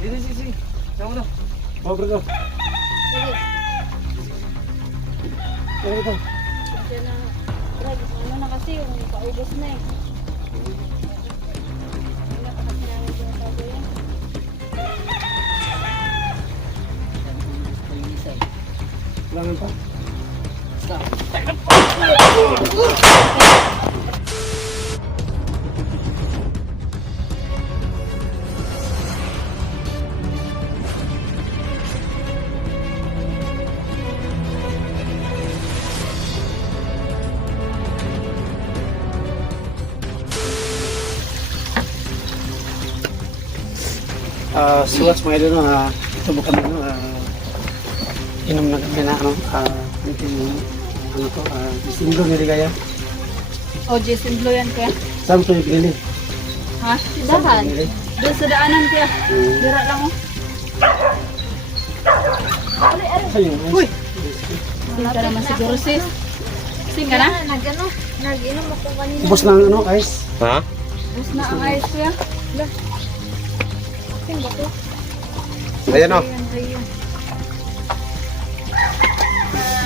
Sige. Sama na. Oh, bro. Sige. Ano ito? Diyan na. Brad, ano na kasi yung paubos na eh. Wala pa kasi namin yung tago yan. Kailangan pa? Suwas mga idol, ito ba kami, inom na kami na, Disimlo niligaya. O, Jason Blue yan kaya. Saan ito yung pinili? Ha? Saan ito Dahan. pinili? Doon sa daanan kaya. Dira lang oh. Saan yung Uy! Sing ka naman siguro sis. Sing ka na? Nag-inom ako kanina. ubos ng ice? Ha? Bus na ang ayos kuya. Sing ba ko? Ayan o. Ayan, ayan.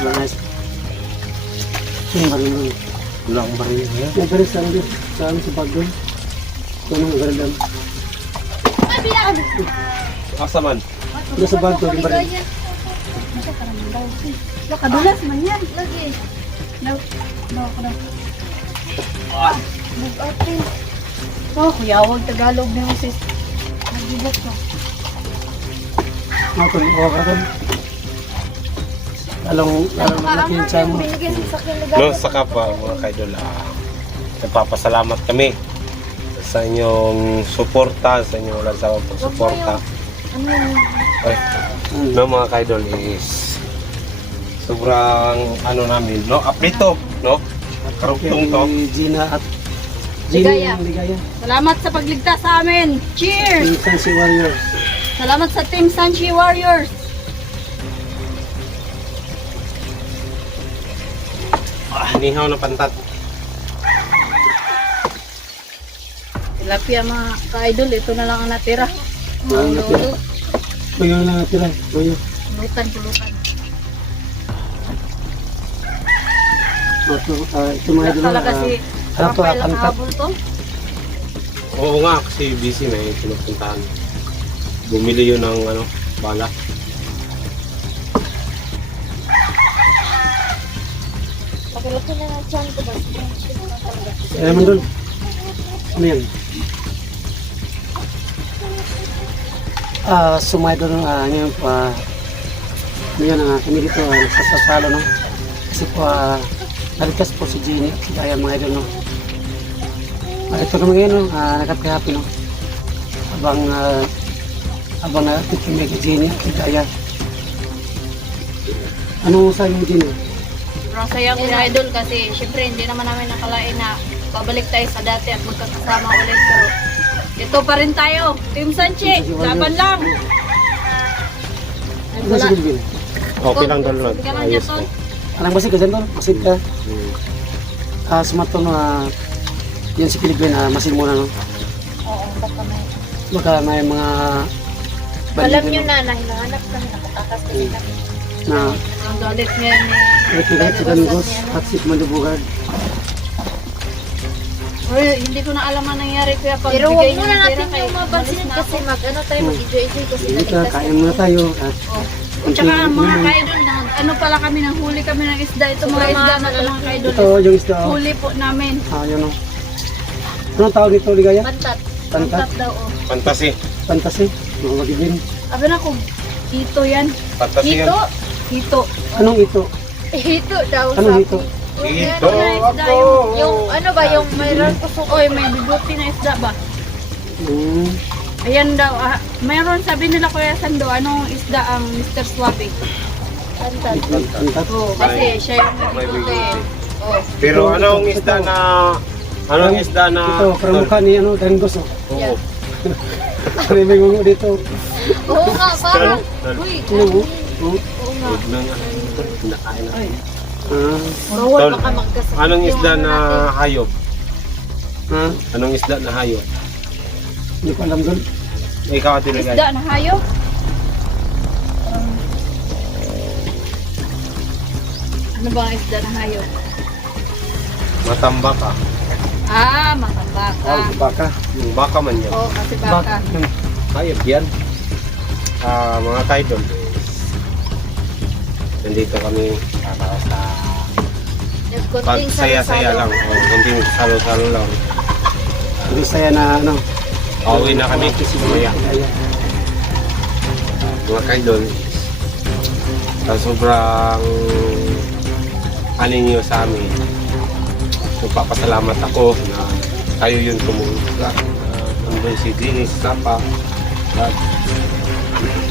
Walang ice. Yung baril mo. Wala akong baril. Yung baril sa ano sa ano sa bag doon. Ito nung baril. Asa man? Ito sa bag doon yung baril. Kadulas man yan. Lagi. No. No, ako na. Nag-open. Oh, kuya, huwag Tagalog na yung sis. Nagibat ko. Ito yung ka doon. Lalong malaki yung tiyan mo. Binigyan sa sakin No, saka pa mga kaidol, nagpapasalamat kami sa inyong suporta, sa inyong walang sawang pagsuporta. Ano yun? Ay, no mga kaidol is sobrang ano namin, no? Aprito, no? Karugtong to. Gina at Ligaya. Ligaya. Salamat sa pagligtas sa amin. Cheers! Yung Fancy Warriors. Salamat sa Team Sanchi Warriors. Inihaw na pantat. Tilapia mga ka-idol, ito na lang ang natira. Natira. Tuyo na natira. Tuyo. Pulutan. Ito mga idol. Talaga si Harap to, Rafael ang pangkat. habol to. Oo nga, kasi busy may pinupuntahan. Bumili yun ng ano, bala. Pagkalaki na ng tiyan ko ba? Kaya man doon. Ano yan? Sumay doon, ngayon po, ngayon kami dito, nagsasasalo, no? Kasi po, nalikas po si Jenny, kaya mga idol, no? Ito naman ngayon, no? Nagkapi-happy, no? Habang nagkikimig kay Jenny, kaya. Ano sa yung Jenny? Sobrang saya ko na idol kasi syempre hindi naman namin nakalain na babalik tayo sa dati at magkakasama ulit. Pero ito pa rin tayo. Team Sanchi, laban lang. Ay, Ano wala. si Gilbin? Okay lang doon lang. Tingnan niya Ayos to. na. Anong basig ka dyan, tol? Basig ka. Hmm. Sumato, no? Yun si Gilbin, masin muna, no? Oo, baka may. Baka may mga... Alam balikin, nyo no? na, hinahanap kami, nakatakas kasi kami. Na Ang galit niya ni... ito kahit si Danigos at si Mandubugad. Uy, hindi ko na alam ang nangyari kuya pag Pero bigay huwag niya muna ng pera natin kay yung mapansin kasi mag-ano tayo, mag-enjoy-enjoy kasi Hindi ka, naligtas kain muna tayo. At At saka mga kaidol na ano pala kami nang huli kami ng isda. Ito mga isda na ito mga kaidol. ito yung isda. Oh. Huli po namin. Yun o. Anong tawag nito, Ligaya? Pantat. Pantat? Pantat daw oh. Fantasy. Fantasy? Mga magiging. Sabi na ko, hito yan. Fantasy yan. Hito? Hito. Anong ito? Hito daw. Anong sabi. hito? Ito isda, ako. Yung ano ba, yung mayroon kusok. Oy, may bibuti na isda ba? Hmm. Ayan daw. Mayroon sabi nila Kuya Sando, anong isda ang Mr. Swabe? Pantat. Pantat. Oo, kasi siya yung May bibuti. bibuti. Oh. Pero anong isda na... Anong isda na... Ito, parang mukha ni Danigos. Oh. Oo. Ano may mungo dito? Oo nga, parang. Dal- Uy, Ano? Oh. oo nga. Huwag na nga. Nakain na. Bawal Tol, baka magkasakit. Anong yung isda ano na natin. hayop? Ha? Anong isda na hayop? Hindi ko alam doon. Ikaw at ilagay. Isda na hayo. Ano ba ang isda na hayo? Matamba ka. Ah, makabaka. Baka. Yung baka man yun. Oo, kasi baka. Hayop yan. Mga kaidol. Nandito kami para sa pagsaya-saya lang. Hindi salo-salo lang. Hindi saya na ano. Pauwi na kami. Mamaya. Mga kaidol. Sa sobrang aninyo sa amin. Nagpapasalamat ako na kayo yun tumulong. Nandun si Dennis Sapa. At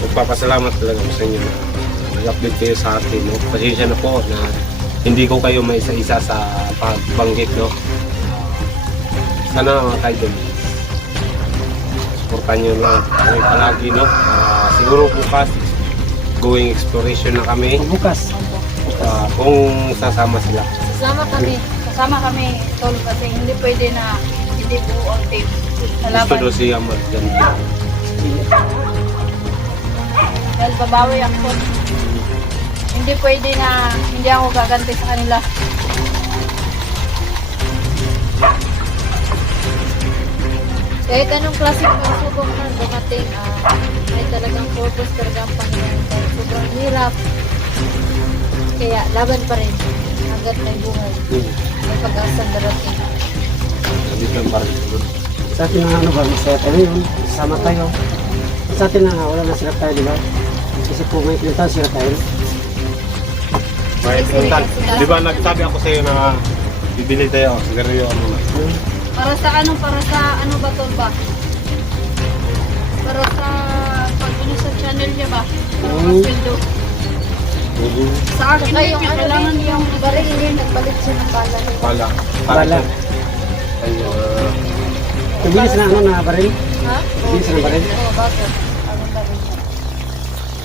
nagpapasalamat talaga ako sa inyo na nag-update kayo sa atin. No? Pasensya na po na hindi ko kayo maisa-isa sa pagbanggit. No? Sana mga kaidol, supportan nyo lang kami palagi. No? Siguro bukas, going exploration na kami. Bukas. Kung sasama sila. Kasama kami. Kasama kami, tol, kasi hindi pwede na hindi buo ang team. Gusto Nalaban. daw siya mag-ganda. Dahil babawi ako. Hindi pwede na hindi ako gaganti sa kanila. Kahit anong klaseng pagsubok man dumating, may talagang purpose talaga ang Panginoon. Dahil sobrang hirap. Kaya laban pa rin hanggat may buhay. May pag-asang darating. Nandito ang parang Sa atin na ano ba, masaya tayo yun. Sama tayo. Sa atin na wala na sila tayo, di ba? Kasi kung may pinuntahan sila tayo. may pinuntan. Di ba nagsabi ako sa iyo na bibili tayo, sigarilyo ano na. Para sa ano ba tol ba? Para sa pag ano sa channel niya ba? Para masweldo. Sa akin Saka din yung niya, ano kailangan din, yung baril yun, nagbalit siya ng bala. Pala. Bala. Ayun. Nagbilis na ano na baril. Ha? Nagbilis na baril. Oo, bakit? Anong baril niya?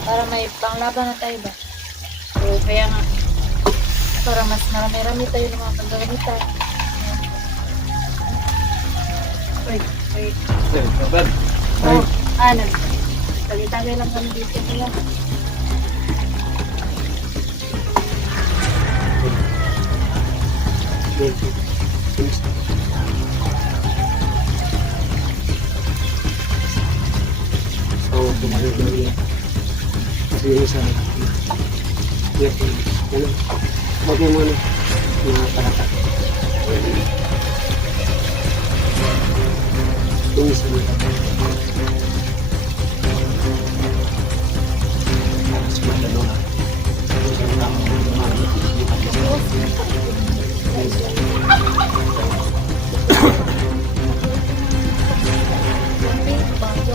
Para may panglaban na tayo ba? So, kaya nga. Para mas marami-rami tayo ng mga kagamitan. Wait. Ay, Ano? Tagay-tagay lang kami dito nila. so, tumagal na. Kasi yun sa... Yes, ano? Bagay mo ano? Mga palata. Yung isa mo. Mas madalo na. Isang tao.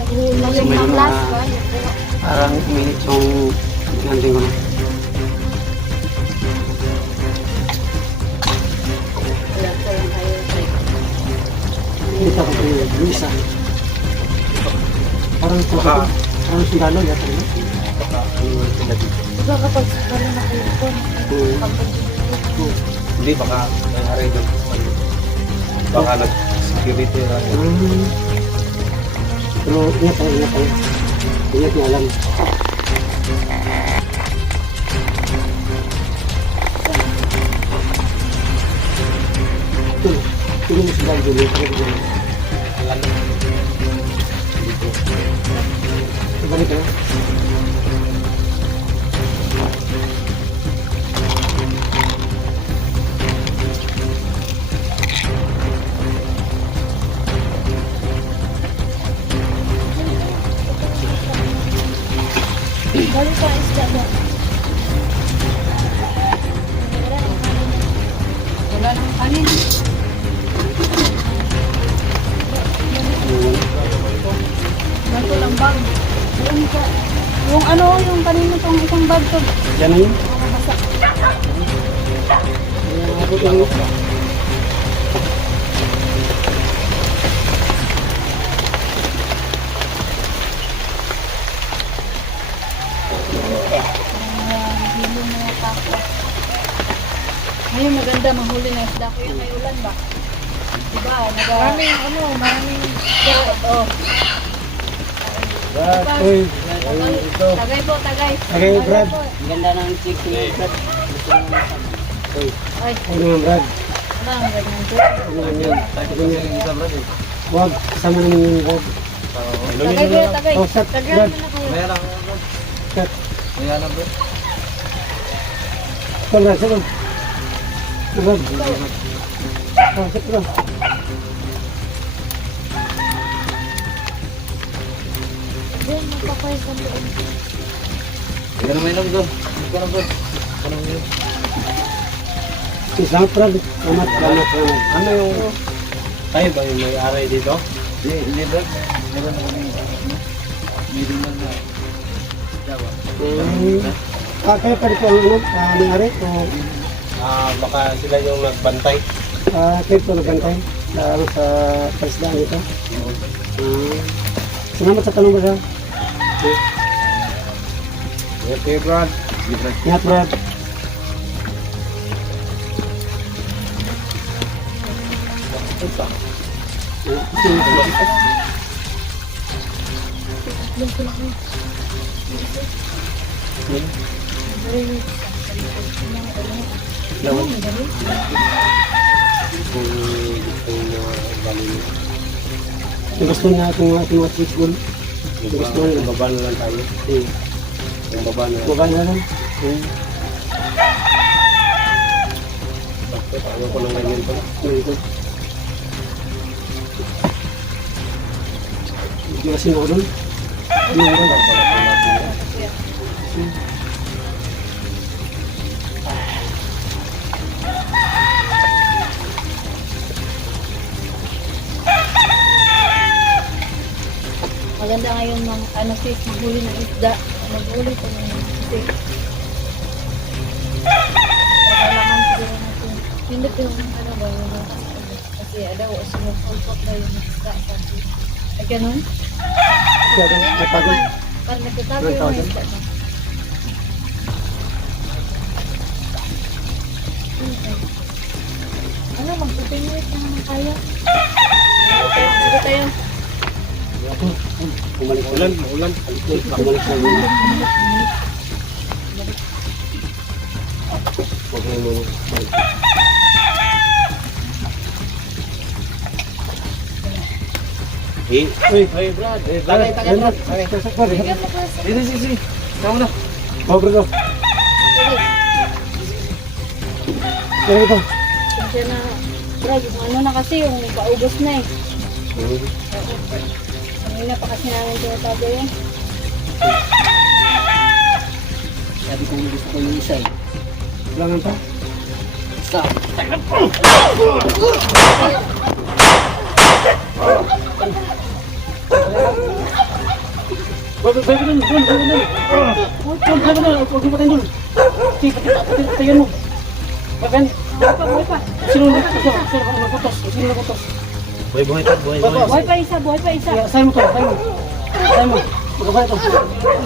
Yung may mga mga- last ba? Yung buo. Parang uminit yung nandun ko na. Wala ko yung kayo. Hindi pa ko pa yung isa. Parang Baka- parang sundalo yata yun. Diba kapag wala na kayo po, Hindi, baka nangyari doon. Baka nag-security lang. Pero ingat tayo, ingat tayo. Ingat niya alam. Tingnan mo sila dito. Balik ka. balik ka isda ba? Wala nang kanin. Ganito lang bag. Yung ano, yung kanina tong isang bag to. Yan na yun. Abot lang yun. Ngayon maganda mahuli na isda ko yun. May ulan ba? Diba? Maraming ano, maraming Oo. Uy, Tagay po, tagay. okay, Brad. Ganda ng chick ni Brad. Ay, Ano nga, Brad? ano ang ganyan po? Ano nga yan? Wag, kasama naman yung wag. Tagay po, tagay. Oh, shot, Tagay Brad. mo na kayo. Shot. Come, Brad, sige. Brad. Oh, shot, Brad. Diyan, magpapayos ang loob. Salamat, Brad. Salamat. Ano yung... Tayo ba yung may-ari dito? Kayo pa rin po ang nangyari? O Baka sila yung nagbantay. kayo po nagantay sa presdaan dito? Salamat sa tanong, Brad. Okay, Brad. Ingat, Brad. Lawan. Kung gusto nyo galing, Gusto niya itong ating mga checkpool. gusto nyo, baba na lang tayo. Yung baba na lang. Baba na lang. Bakit? Ayaw ko ng ganyan to. Dito. Hindi kasi ako doon. Ano nga ba? Maganda ngayon ng ano sis, maghuli ng isda. Maghuli ko ng sis. Kailangan siguro natin. Hindi ko yung ano ba yung kasi daw sumupulpot daw yung isda. Ay ganun? Kaya doon, may pagod. Parang nagtatago yung mga isda. Ano, magpipinwit na naman tayo. Sige tayo. Bumalik ko Ulan, ulan. Bumalik ko lang. Huwag na mo. Eh, Uy, Brad. tagay, Brad. Bigyan mo ko sa... Sige. Tama na. Oh, bro. Sige. Kaya ito. Kasi na, bro, yung ano na kasi, yung paubos na eh. Kanina pa kasi namin tinatago yun. Sabi ko gusto ko yung isa eh. Kailangan pa. Isa. Baby, dun. Huwag mo patayin dun. Tayan mo. Bakit? Buhay pa. Sino nagkutos? Sino nagkutos? Buhay pa, buhay. Buhay pa isa, buhay pa isa. Sayin mo to, sayin mo. Magkabala to.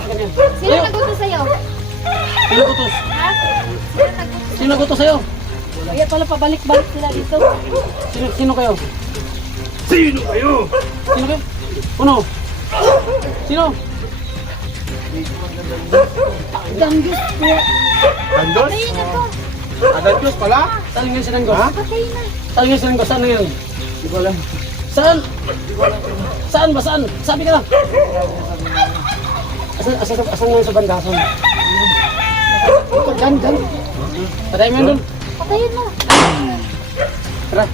Ganyan. Sino nagutos sa'yo? Sino nagkutos? Ha? Sino nagutos? Sino nagkutos sa'yo? Kaya pala pabalik-balik sila dito. Sino kayo? Sino kayo? Uno? Sino? Danggis po. Dandos? Patayin na to. Dandos pala? Saan nga si Nanggo? Patayin na. Saan nga si Nanggo? Saan na yun? Hindi ko alam. Saan? Saan ba? Saan? Sabi ka lang. Asan nga sa banda? Asan? Diyan. Patay mo yun dun. Patayin mo. Tara.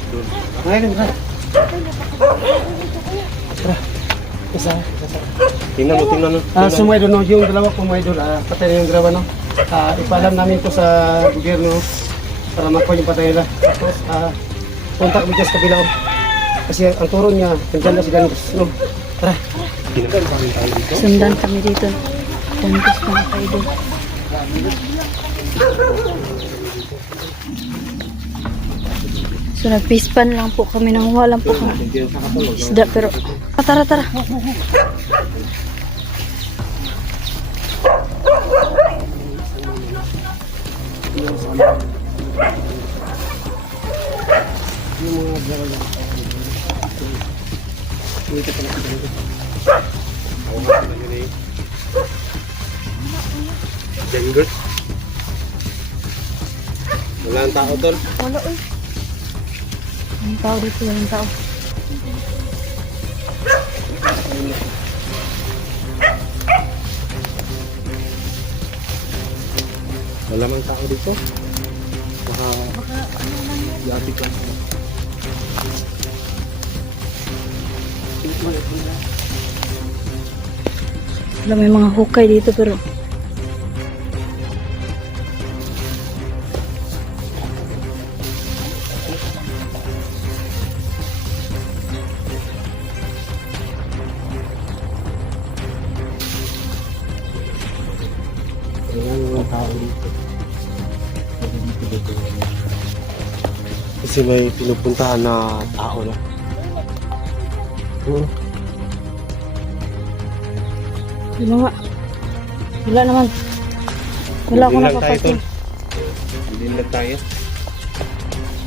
Ngayon, tara. Tara. Isa. Tingnan mo. So mga idol, no, yung dalawa kong mga idol, patay na yung dalawa, no? Ipaalam namin po sa gobyerno para makuha yung patay nila. Tapos, punta kami dyan sa kabila. Kasi ang turo niya, nandiyan na si Dangus, no? Tara. Sundan kami dito. Danggis mga kaidol. So nagpispan lang po kami nang walang po kami isda pero tara. Dito pala si Dangus. Jenggot. Wala ang tao tol. Wala eh. Ang tao dito, walang tao. Wala mang tao dito. Baka yati ka. Wala, may mga hukay dito pero Wala mga tao dito. Kasi may pinupuntahan na tao na. ano nga? Wala naman. Wala akong Hindi lang tayo, napapansin. tol. Hindi lang tayo.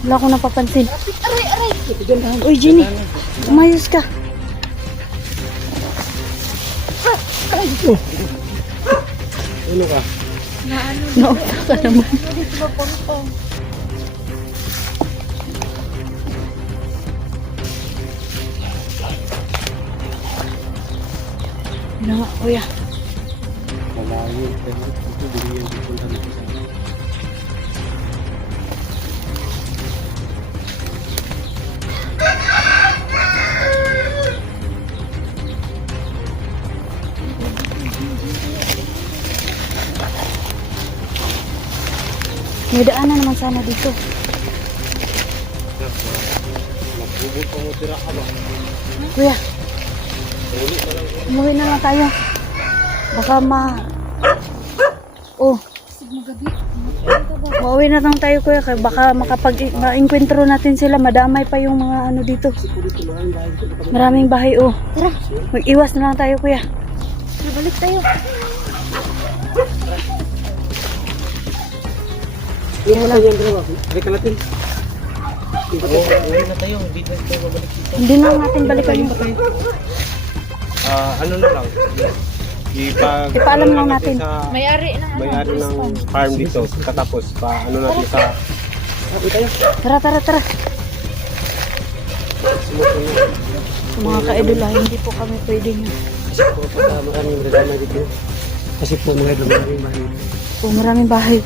Wala akong napapansin. Uy, Jenny. Umayos ka. Ano ka? Nauta ka naman. Ano nga, kuya? Malayo. Pero ito din yung pupunta dito sa May daanan naman sana dito. magbubot pa mo tira ka ba? Kuya, umuwi na lang tayo. Baka Oh. Mauwi na lang tayo, kuya. Kaya baka ma-enkwentro natin sila. Madamay pa yung mga ano dito. Maraming bahay, oh. Tara, mag-iwas na lang tayo, kuya. Balik tayo. Yan lang yan, bro. Balikan natin. Uwi na tayo. Hindi na tayo babalik dito. Hindi na natin balikan yung Ano na lang. Ipaalam lang natin. Sa May-ari ng may-ari ng farm dito. Katapos pa ano natin sa Tara. Sa mga ka-idol, hindi po kami pwedeng. Kasi po, maraming madadamay dito. Kasi po, mga idol, maraming bahay. Oh, maraming bahay.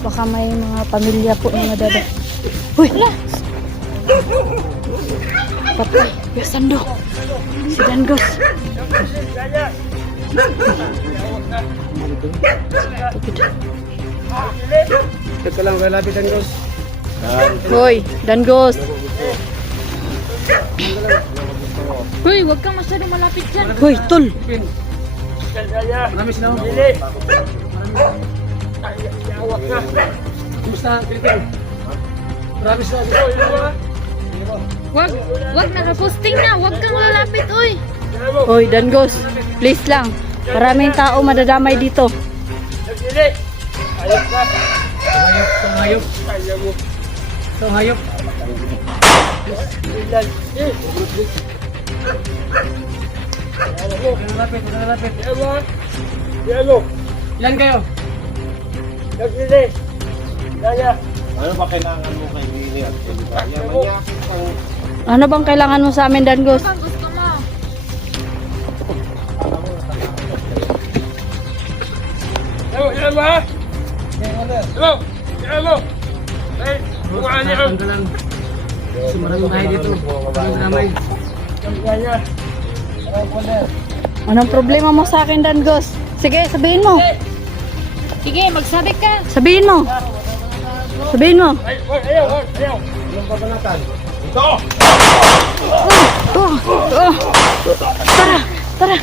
Baka may mga pamilya po na madada. Uy, hala! Patay. Yasando. Si Dangos. Ito lang, wala lapit ang Diyos. Hoy, Dangos. Hoy, wag kang masyadong malapit dyan. Hoy, tol. Marami sila. Kumusta, Pilipin? Marami sila. Wag naka-posting na. Wag kang lalapit, oy. Hoy, Dangos. Please lang. Maraming tao madadamay dito. Hayop. Hayop. Malapit. Ilan kayo? ano ba kailangan mo kay Willie at Willie? Yaman niya. Ano bang kailangan mo sa amin, Dangos? Gusto mo? Kasi maraming bahay dito. Maraming Anong problema mo sa akin, Dangos? Sige, sabihin mo. Sige, magsabi ka. Sabihin mo. Sabihin mo. Anong babanatan? Ito! Tara.